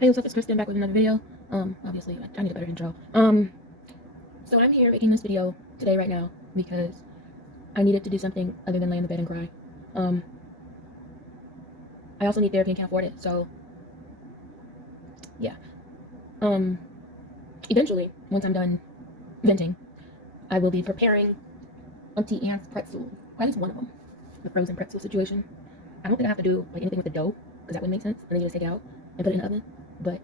Hey, what's up? It's Kristen back with another video. Obviously, I need a better intro. So I'm here making this video today, right now, because I needed to do something other than lay in the bed and cry. Um, I also need therapy and can't afford it, so yeah. Um, Eventually, once I'm done venting, I will be preparing Auntie Anne's pretzels. Or at least one of them, the frozen pretzel situation. I don't think I have to do like anything with the dough, because that would make sense, and then you just take it out and put it in the oven. But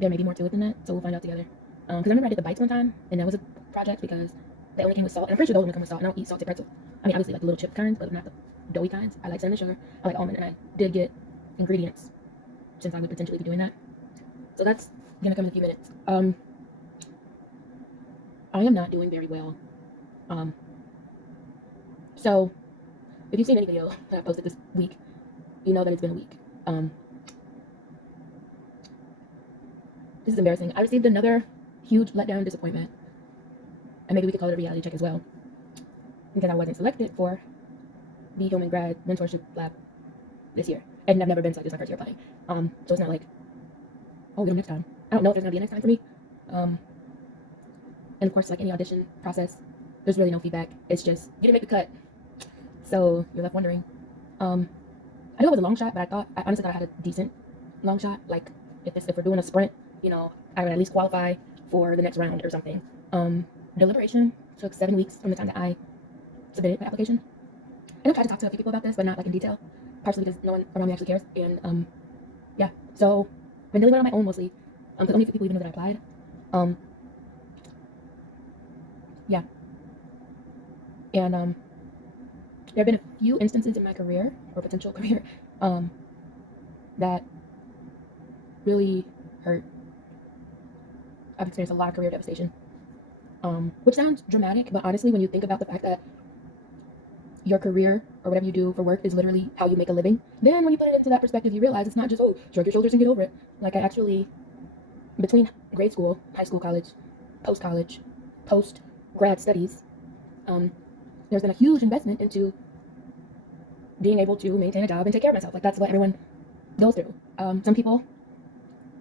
there may be more to it than that, so we'll find out together. Because I remember I did the bites one time, and that was a project because they only came with salt. And I'm pretty sure those only come with salt. And I don't eat salted pretzels. I mean, obviously, like the little chip kinds, but not the doughy kinds. I like cinnamon sugar. I like almond, and I did get ingredients since I would potentially be doing that. So that's gonna come in a few minutes. I am not doing very well. Um, so if you've seen any video that I posted this week, you know that it's been a week. This is embarrassing. I received another huge letdown disappointment, and maybe we could call it a reality check as well, because I wasn't selected for the Human Grad Mentorship Lab this year, and I've never been selected. It's my first year applying. So it's not like, oh, we'll get them next time. I don't know if there's gonna be a next time for me. And of course, like any audition process, there's really no feedback. It's just you didn't make the cut, so you're left wondering. I knew it was a long shot, but I honestly thought I had a decent long shot. Like if we're doing a sprint, I would at least qualify for the next round or something. Deliberation took 7 weeks from the time that I submitted my application. And I've tried to talk to a few people about this, but not like in detail, partially because no one around me actually cares. And yeah, so I've been dealing with it on my own mostly, because only a few people even know that I applied. Yeah, and there have been a few instances in my career or potential career that really hurt. I've experienced a lot of career devastation, which sounds dramatic, but honestly, when you think about the fact that your career or whatever you do for work is literally how you make a living, then when you put it into that perspective, you realize it's not just, oh, shrug your shoulders and get over it. Like I actually, between grade school, high school, college, post grad studies, there's been a huge investment into being able to maintain a job and take care of myself. Like that's what everyone goes through. Some people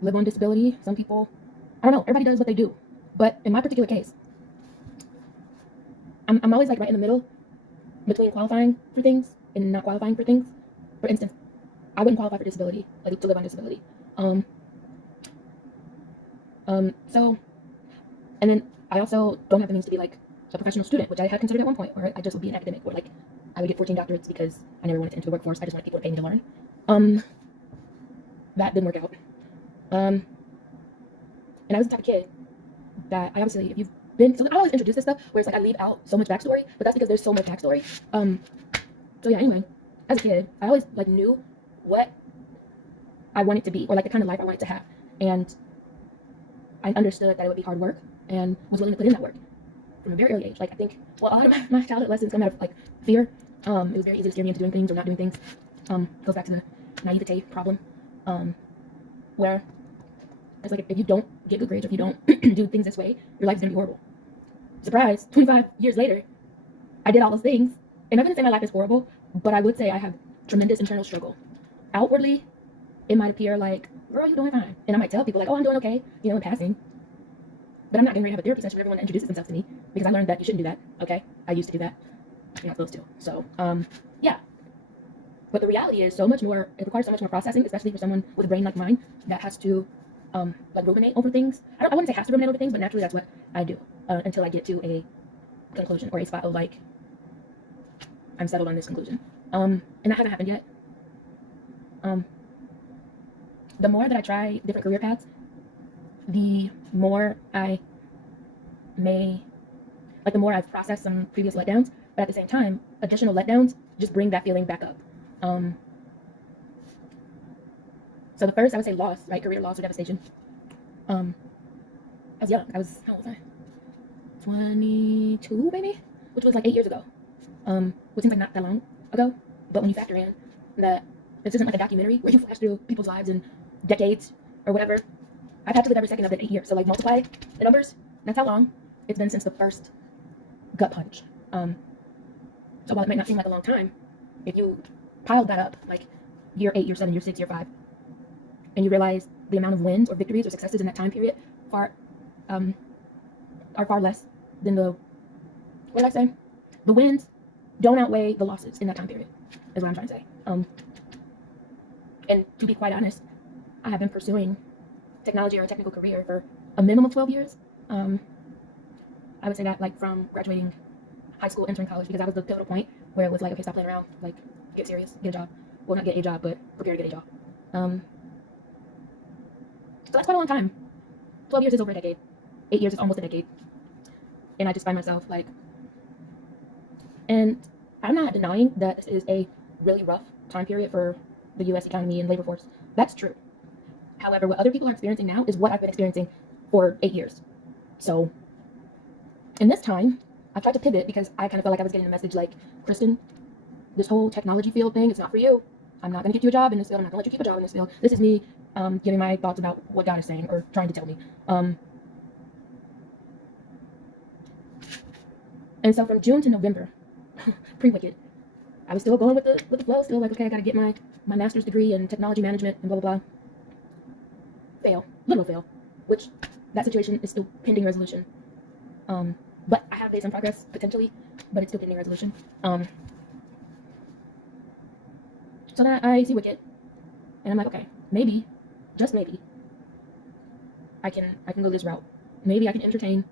live on disability. Some people, I don't know, everybody does what they do. But in my particular case, I'm always like right in the middle between qualifying for things and not qualifying for things. For instance, I wouldn't qualify for disability, like to live on disability. So, and then I also don't have the means to be like a professional student, which I had considered at one point, or I just would be an academic, or like I would get 14 doctorates because I never wanted to enter the workforce. I just wanted people to pay me to learn. That didn't work out. And I was the type of kid that I obviously, if you've been, so I always introduce this stuff where it's like I leave out so much backstory, but that's because there's so much backstory. So yeah, anyway, as a kid, I always like knew what I wanted to be, or like the kind of life I wanted to have, and I understood that it would be hard work, and was willing to put in that work from a very early age. Like I think, well, a lot of my childhood lessons come out of like fear. It was very easy to steer me into doing things or not doing things. Goes back to the naivete problem, where it's like if you don't get good grades, or if you don't do things this way, your life's gonna be horrible. Surprise! 25 years later, I did all those things, and I wouldn't say my life is horrible, but I would say I have tremendous internal struggle. Outwardly, it might appear like, girl, you're doing fine, and I might tell people like, oh, I'm doing okay, in passing. But I'm not getting ready to have a therapy session with everyone that introduces themselves to me, because I learned that you shouldn't do that. Okay, I used to do that. You're not supposed to. So, yeah. But the reality is so much more. It requires so much more processing, especially for someone with a brain like mine that has to, like ruminate over things. I wouldn't say has to ruminate over things, but naturally that's what I do until I get to a conclusion or a spot of like, I'm settled on this conclusion. And that hasn't happened yet. The more that I try different career paths, the more I may, like the more I've processed some previous letdowns, but at the same time, additional letdowns just bring that feeling back up. So the first, I would say loss, right? Career loss or devastation. I was young. How old was I? 22, maybe? Which was like 8 years ago. Which seems like not that long ago. But when you factor in that this isn't like a documentary where you flash through people's lives in decades or whatever, I've had to live every second of it 8 years. So like multiply the numbers. That's how long it's been since the first gut punch. So while it might not seem like a long time, if you piled that up, like year 8, year 7, year 6, year 5, and you realize the amount of wins or victories or successes in that time period far um, are far less than what did I say? The wins don't outweigh the losses in that time period, is what I'm trying to say. And to be quite honest, I have been pursuing technology or a technical career for a minimum of 12 years. I would say that like from graduating high school, entering college, because that was the pivotal point where it was like, okay, stop playing around, like get serious, get a job. Well, not get a job, but prepare to get a job. So that's quite a long time. 12 years is over a decade. 8 years is almost a decade. And I just find myself like, and I'm not denying that this is a really rough time period for the US economy and labor force. That's true. However, what other people are experiencing now is what I've been experiencing for 8 years. So in this time, I tried to pivot because I kind of felt like I was getting the message like, Kristen, this whole technology field thing, it's not for you. I'm not going to get you a job in this field. I'm not going to let you keep a job in this field. This is me giving my thoughts about what God is saying or trying to tell me. And so from June to November, pre-Wicked, I was still going with the flow, still like, okay, I got to get my master's degree in technology management and blah, blah, blah. Fail. Literal fail. Which, that situation is still pending resolution. But I have made some progress, potentially, but it's still pending resolution. So then I see Wicked, and I'm like, okay, maybe, just maybe, I can go this route. Maybe I can entertain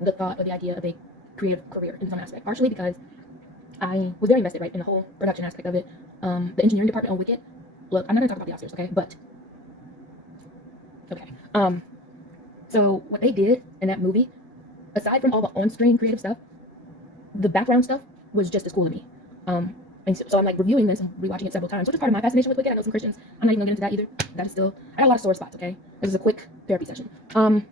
the thought or the idea of a creative career in some aspect. Partially because I was very invested, right, in the whole production aspect of it. The engineering department on Wicked. Look, I'm not gonna talk about the Oscars, okay? But okay. So what they did in that movie, aside from all the on-screen creative stuff, the background stuff was just as cool to me. And so I'm like reviewing this and rewatching it several times, which is part of my fascination with Wicked. I know some Christians, I'm not even gonna get into that either. That is still, I got a lot of sore spots, okay? This is a quick therapy session. So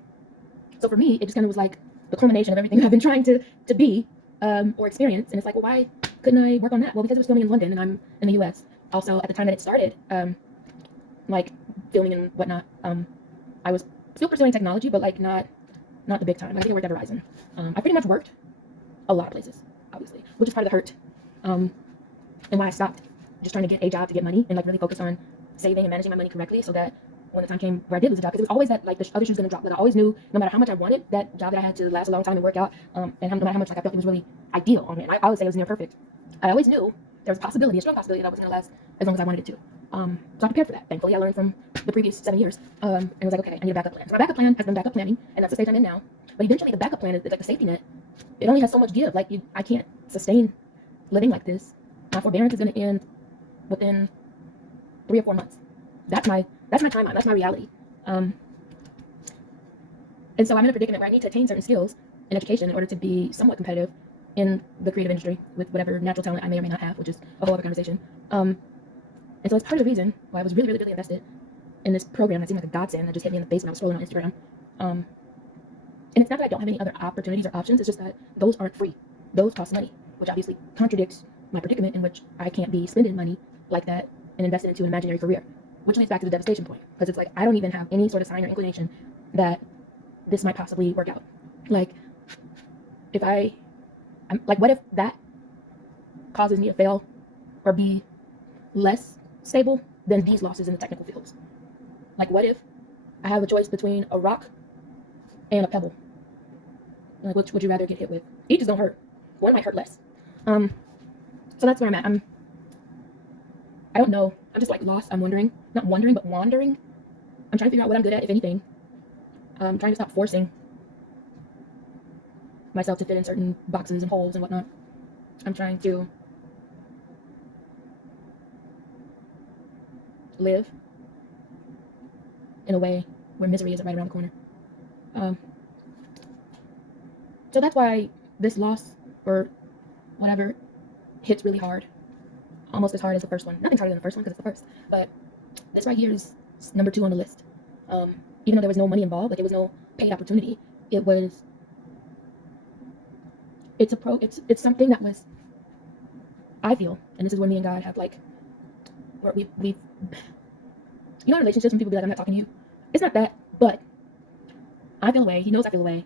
for me, it just kind of was like the culmination of everything I've been trying to be or experience. And it's like, well, why couldn't I work on that? Well, because it was filming in London and I'm in the US. Also, at the time that it started, like filming and whatnot, I was still pursuing technology, but like not the big time. Like, I think I worked at Verizon. I pretty much worked a lot of places, obviously, which is part of the hurt. And why I stopped just trying to get a job to get money and like really focus on saving and managing my money correctly, so that when the time came where I did lose a job, because it was always that like the other shoe was going to drop. Like I always knew no matter how much I wanted that job that I had to last a long time and work out, and no matter how much like I felt it was really ideal on me. And I would say it was near perfect. I always knew there was a possibility, a strong possibility that I was going to last as long as I wanted it to. So I prepared for that. Thankfully, I learned from the previous 7 years, and was like, okay, I need a backup plan. So my backup plan has been backup planning, and that's the stage I'm in now. But eventually, the backup plan is like the safety net. It only has so much give. Like I can't sustain living like this. My forbearance is going to end within 3 or 4 months. That's my timeline. That's my reality. And so I'm in a predicament where I need to attain certain skills in education in order to be somewhat competitive in the creative industry with whatever natural talent I may or may not have, which is a whole other conversation. And so it's part of the reason why I was really, really, really invested in this program that seemed like a godsend that just hit me in the face when I was scrolling on Instagram. And it's not that I don't have any other opportunities or options. It's just that those aren't free. Those cost money, which obviously contradicts my predicament in which I can't be spending money like that and invest it into an imaginary career, which leads back to the devastation point, because it's like I don't even have any sort of sign or inclination that this might possibly work out. Like if I'm like, what if that causes me to fail or be less stable than these losses in the technical fields? Like what if I have a choice between a rock and a pebble? Like which would you rather get hit with? Each just don't hurt. One might hurt less. So that's where I'm at. I don't know. I'm just like lost. I'm wondering. Not wondering, but wandering. I'm trying to figure out what I'm good at, if anything. I'm trying to stop forcing myself to fit in certain boxes and holes and whatnot. I'm trying to live in a way where misery isn't right around the corner. So that's why this loss or whatever hits really hard. Almost as hard as the first one. Nothing's harder than the first one because it's the first. But this right here is number 2 on the list. Even though there was no money involved, like there was no paid opportunity, it's something that was, I feel, and this is where me and God have like, where we you know, in relationships when people be like, I'm not talking to you. It's not that, but I feel away. He knows I feel away.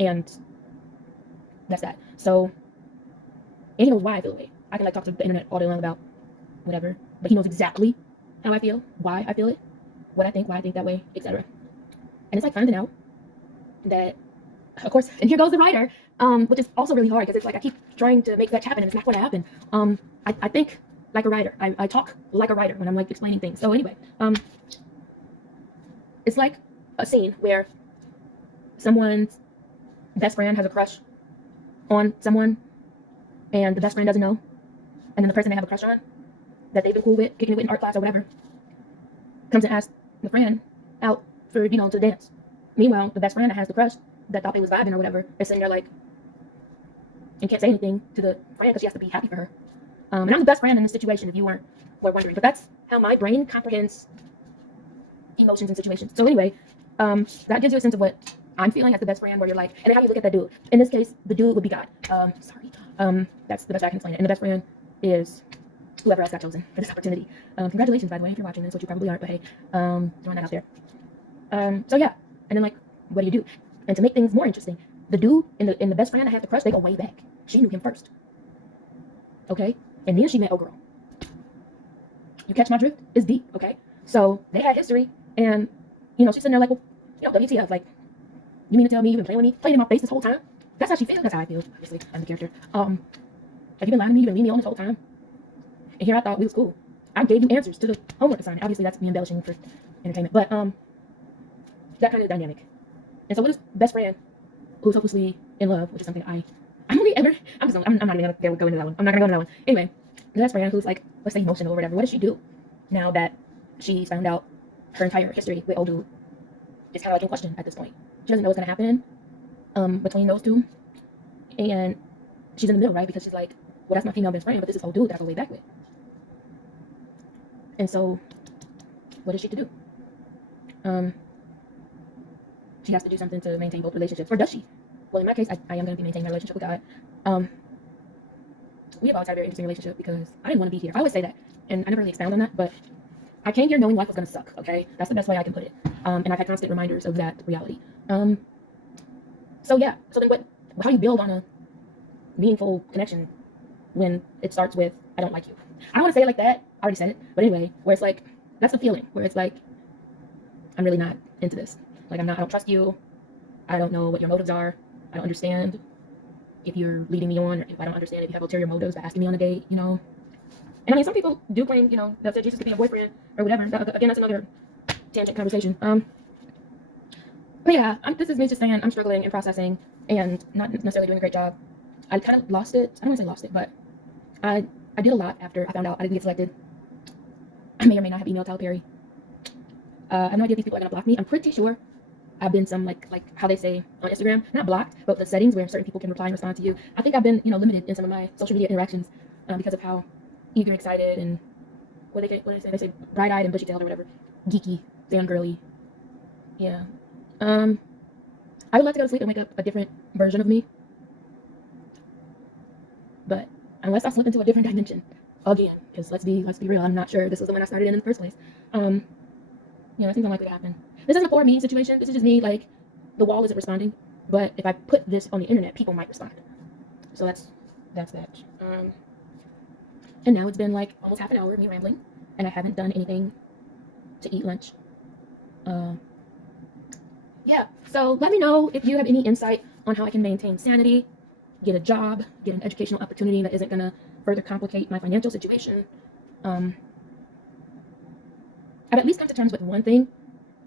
And that's that. So, and he knows why I feel away. I can like talk to the internet all day long about whatever, but he knows exactly how I feel, why I feel it, what I think, why I think that way, etc. And it's like finding out that, of course, and here goes the writer, which is also really hard because it's like I keep trying to make that happen and it's not going to happen. I think like a writer. I talk like a writer when I'm like explaining things. So anyway, it's like a scene where someone's best friend has a crush on someone and the best friend doesn't know, and then the person they have a crush on that they've been cool with, kicking it with in art class or whatever, comes and asks the friend out for, to dance. Meanwhile, the best friend that has the crush that thought they was vibing or whatever is sitting there like, and can't say anything to the friend because she has to be happy for her. And I'm the best friend in this situation if you were wondering, but that's how my brain comprehends emotions and situations. So anyway, that gives you a sense of what I'm feeling as the best friend, where you're like, and then how you look at that dude. In this case, the dude would be God. That's the best I can explain it. And the best friend is whoever else got chosen for this opportunity. Congratulations, by the way, if you're watching this, which you probably aren't, but hey, throwing that out there. So yeah, and then like, what do? And to make things more interesting, the dude in the best friend that had the crush, they go way back. She knew him first. Okay? And then she met old girl. You catch my drift? It's deep, okay? So they had history, and she's sitting there like, well, WTF, like, you mean to tell me you've been playing with me, playing in my face this whole time? That's how she feels. That's how I feel. Obviously, I'm the character. Have you been lying to me? You've been leading me on this whole time. And here I thought we was cool. I gave you answers to the homework assignment. Obviously, that's me embellishing for entertainment, but that kind of dynamic. And so, what is best friend who's hopelessly in love, which is something I'm not even gonna go into that one. I'm not gonna go into that one. Anyway, the best friend who's like, let's say emotional or whatever. What does she do now that she's found out her entire history with old dude is kind of like in question at this point? She doesn't know what's gonna happen between those two, and she's in the middle, right? Because she's like, well, that's my female best friend, but this is old dude that I go way back with. And so, what is she to do? She has to do something to maintain both relationships, or does she? Well, in my case, I am going to be maintaining my relationship with God. We have always had a very interesting relationship because I didn't want to be here. I always say that, and I never really expound on that, but I came here knowing life was going to suck, okay? That's the best way I can put it. And I've had constant reminders of that reality. So yeah, so then how do you build on a meaningful connection when it starts with, I don't like you? I don't want to say it like that. I already said it. But anyway, where it's like, that's the feeling, where it's like, I'm really not into this. Like, I don't trust you. I don't know what your motives are. I don't understand if you're leading me on, or if I don't understand if you have ulterior motives by asking me on a date, And I mean, some people do claim, that Jesus could be a boyfriend or whatever. Again, that's another tangent conversation. But yeah, this is me just saying I'm struggling and processing and not necessarily doing a great job. I kind of lost it. I don't want to say lost it, but I did a lot after I found out I didn't get selected. I may or may not have emailed Tyler Perry. I have no idea if these people are going to block me. I'm pretty sure I've been some, like how they say on Instagram, not blocked, but the settings where certain people can reply and respond to you. I think I've been, limited in some of my social media interactions because of how eager, excited, and what they say? They say bright-eyed and bushy-tailed or whatever. Geeky, fangirly. Yeah. I would like to go to sleep and wake up a different version of me. But unless I slip into a different dimension again, because let's be real, I'm not sure this was the one I started in the first place. It seems unlikely to happen. This isn't a poor me situation. This is just me, like, the wall isn't responding. But if I put this on the internet, people might respond. So that's that. And now it's been like almost half an hour of me rambling, and I haven't done anything to eat lunch. Yeah, so let me know if you have any insight on how I can maintain sanity, get a job, get an educational opportunity that isn't going to further complicate my financial situation. I've at least come to terms with one thing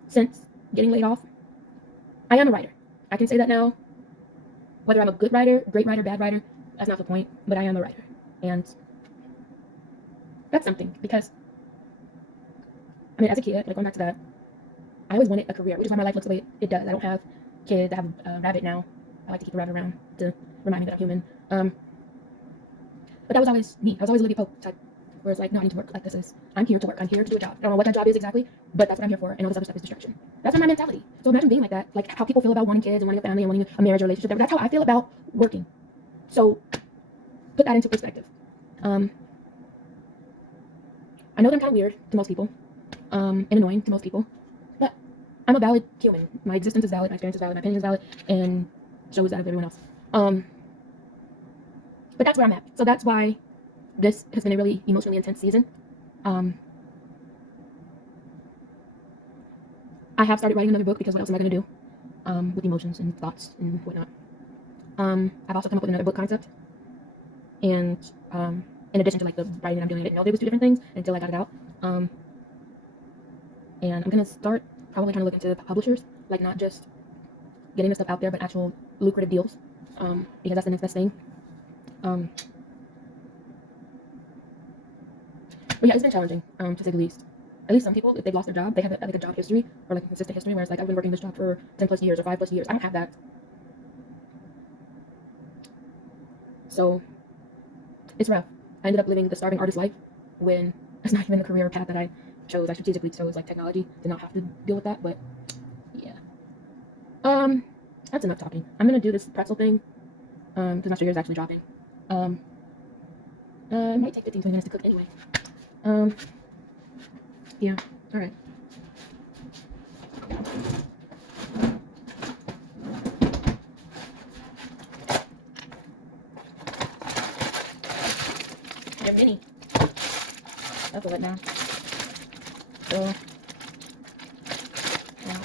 since getting laid off. I am a writer. I can say that now. Whether I'm a good writer, great writer, bad writer, that's not the point, but I am a writer. And that's something, because, I mean, as a kid, like going back to that, I always wanted a career, which is why my life looks the way it does. I don't have kids. I have a rabbit now. I like to keep a rabbit around to remind me that I'm human. But that was always me. I was always Olivia Pope type, where it's like, no, I need to work. Like, I'm here to work. I'm here to do a job. I don't know what that job is exactly, but that's what I'm here for, and all this other stuff is distraction. That's been my mentality. So imagine being like that, like how people feel about wanting kids and wanting a family and wanting a marriage or relationship. That's how I feel about working. So put that into perspective. I know that I'm kind of weird to most people, and annoying to most people, but I'm a valid human. My existence is valid, my experience is valid, my opinion is valid, and so is that of everyone else. But that's where I'm at. So that's why this has been a really emotionally intense season. I have started writing another book because what else am I going to do with emotions and thoughts and whatnot. I've also come up with another book concept, and in addition to like the writing that I'm doing, I didn't know there was two different things until I got it out. And I'm gonna start probably trying to look into the publishers, like not just getting the stuff out there, but actual lucrative deals, because that's the next best thing. But yeah, it's been challenging, to say the least. At least some people, if they've lost their job, they have like a job history or like a consistent history, whereas like I've been working this job for 10 plus years or 5 plus years. I don't have that. So it's rough. I ended up living the starving artist life when it's not even the career path that I chose. I strategically chose like technology to not have to deal with that, but yeah. That's enough talking. I'm gonna do this pretzel thing, because my sugar is actually dropping. It might take 15-20 minutes to cook anyway. Yeah, alright. They're mini. That's what now. So, yeah.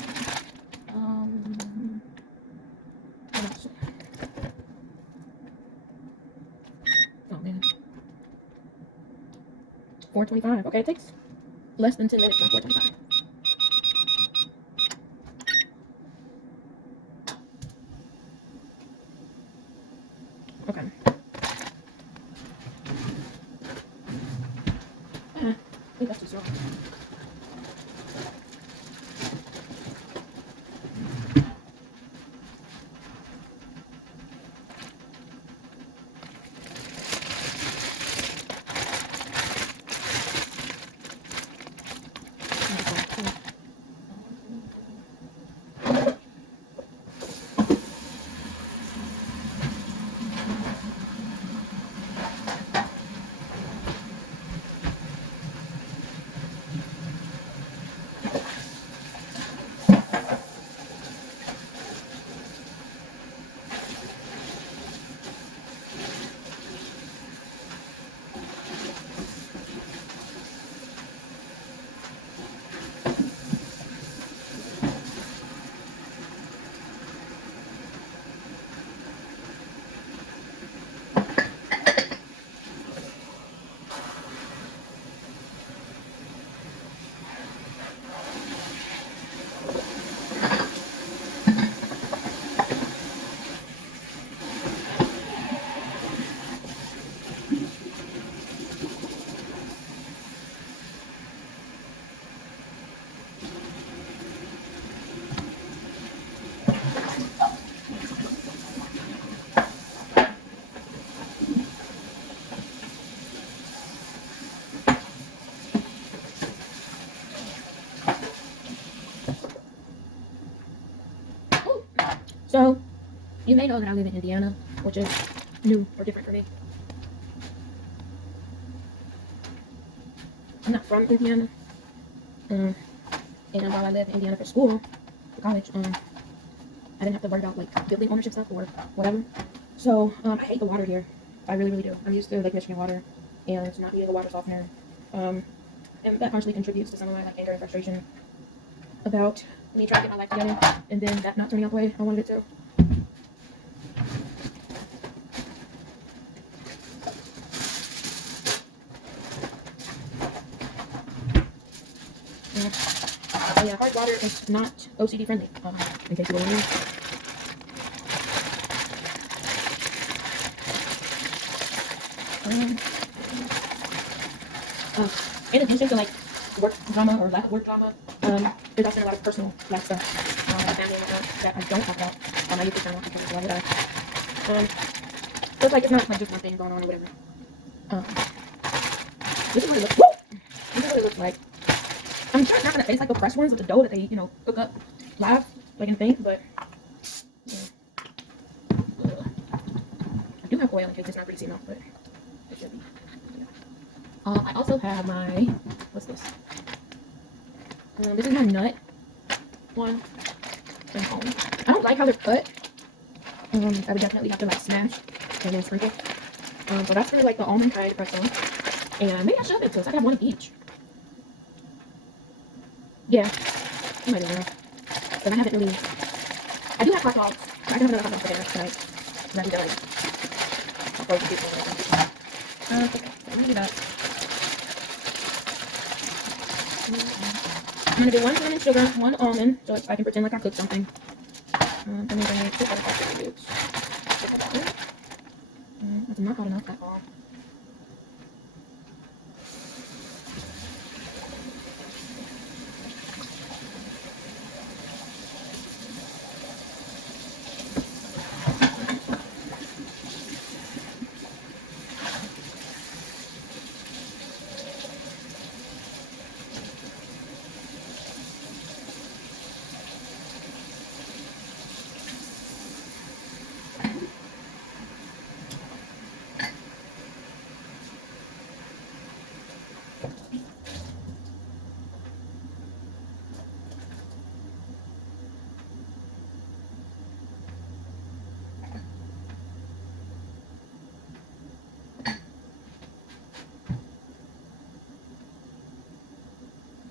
What else? Oh man. 4:25. Okay, it takes less than 10 minutes on 4:25. Okay. I think that's too strong. So, you may know that I live in Indiana, which is new or different for me. I'm not from Indiana. And while I lived in Indiana for school, for college, I didn't have to worry about like building ownership stuff or whatever. So, I hate the water here. I really, really do. I'm used to Lake Michigan water and not being a water softener. And that partially contributes to some of my like anger and frustration about me trying to get my life together and then that not turning out the way I wanted it to. Yeah, hard water is not OCD friendly, in case you were wondering. In addition to like work drama or lack of work drama, there's also a lot of personal life stuff, like family and whatnot that I don't talk about on my YouTube channel because why would I? So it's like it's not like just one thing going on or whatever. This is what it looks. Woo! This is what it looks like. I'm sure it's not gonna taste like the fresh ones with the dough that they, cook up live, like in things, but yeah. I do have oil in case it's not greasy enough, but it should be. Yeah. I also have my, what's this? This is my nut one. I don't like how they're cut. I would definitely have to like smash and then sprinkle. So that's for like the almond kind pretzel. And maybe I should have it so I could have one of each. Yeah, I might as well. But I haven't really. I do have hot dogs. I can have another hot dog for dinner tonight. And that'll be done. I'll probably do something. Okay, so I'm gonna do that. I'm gonna do 1 cinnamon sugar, 1 almond, so I can pretend like I cooked something. And then I'm gonna make 2 buttercup cubes. That's not hot enough at all.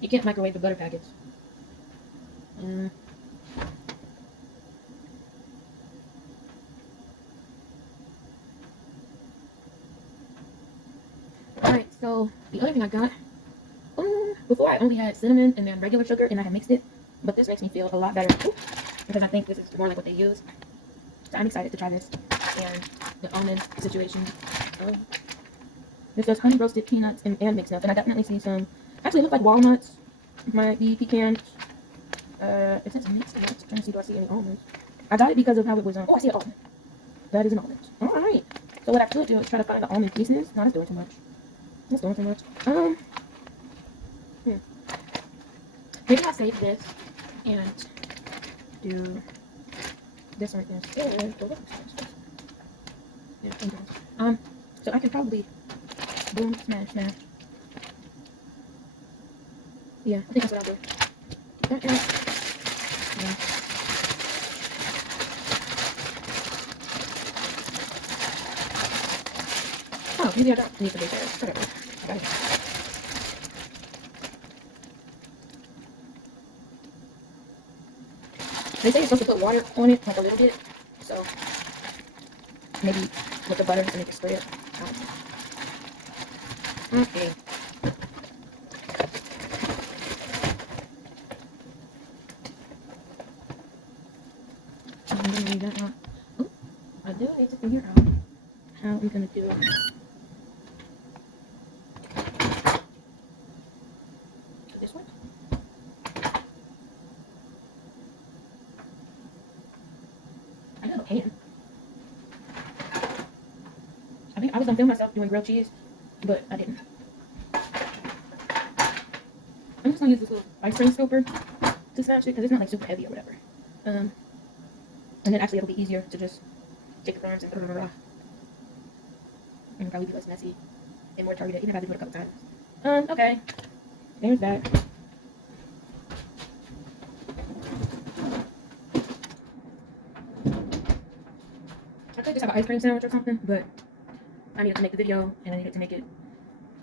You can't microwave the butter packets. Alright, so the other thing I got, before I only had cinnamon and then regular sugar and I had mixed it, but this makes me feel a lot better because I think this is more like what they use. So I'm excited to try this. And the almond situation. This says honey roasted peanuts and mixed nuts, and I definitely see some. Actually, it looks like walnuts. Might be pecans. It says mixed nuts. I'm trying to see, do I see any almonds? I got it because of how it was on. Oh, I see an almond. That is an almond. Alright. So what I could do is try to find the almond pieces. No, that's doing too much. That's doing too much. Maybe I'll save this and do this right there. Yeah, so I could probably boom, smash, smash. Yeah, I think that's what I'll do. Yeah. Oh, maybe I don't need to do this. Whatever. Got it. They say you're supposed to put water on it, like a little bit. So maybe with the butter to make it spread. Okay. I'm gonna leave that out. Oh, I do need to figure out how I'm gonna do it. This one. I have a pan. I think I was gonna film myself doing grilled cheese, but I didn't. I'm just gonna use this little ice cream scooper to smash it because it's not like super heavy or whatever. And then actually it'll be easier to just take your arms and and it'll probably be less messy and more targeted, even if I have to do it a couple times. Okay. There's that. I could just have an ice cream sandwich or something, but I needed to make the video and I needed to make it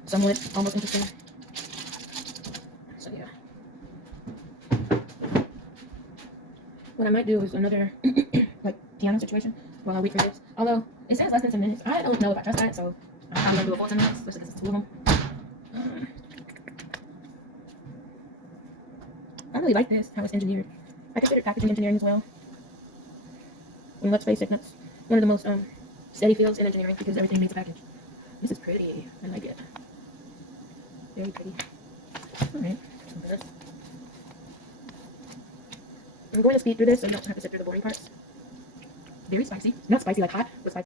somewhat almost interesting. So yeah. What I might do is another like piano situation while I wait for this. Although it says less than 10 minutes. I don't know if I trust that, so I'm probably gonna do a full 10 minutes, especially since it's 2 of them. I really like this, how it's engineered. I consider packaging engineering as well. And let's face it, that's one of the most steady fields in engineering because everything needs a package. This is pretty. I like it. Very pretty. Alright, I'm going to speed through this so you don't have to sit through the boring parts. Very spicy. Not spicy like hot, but spicy.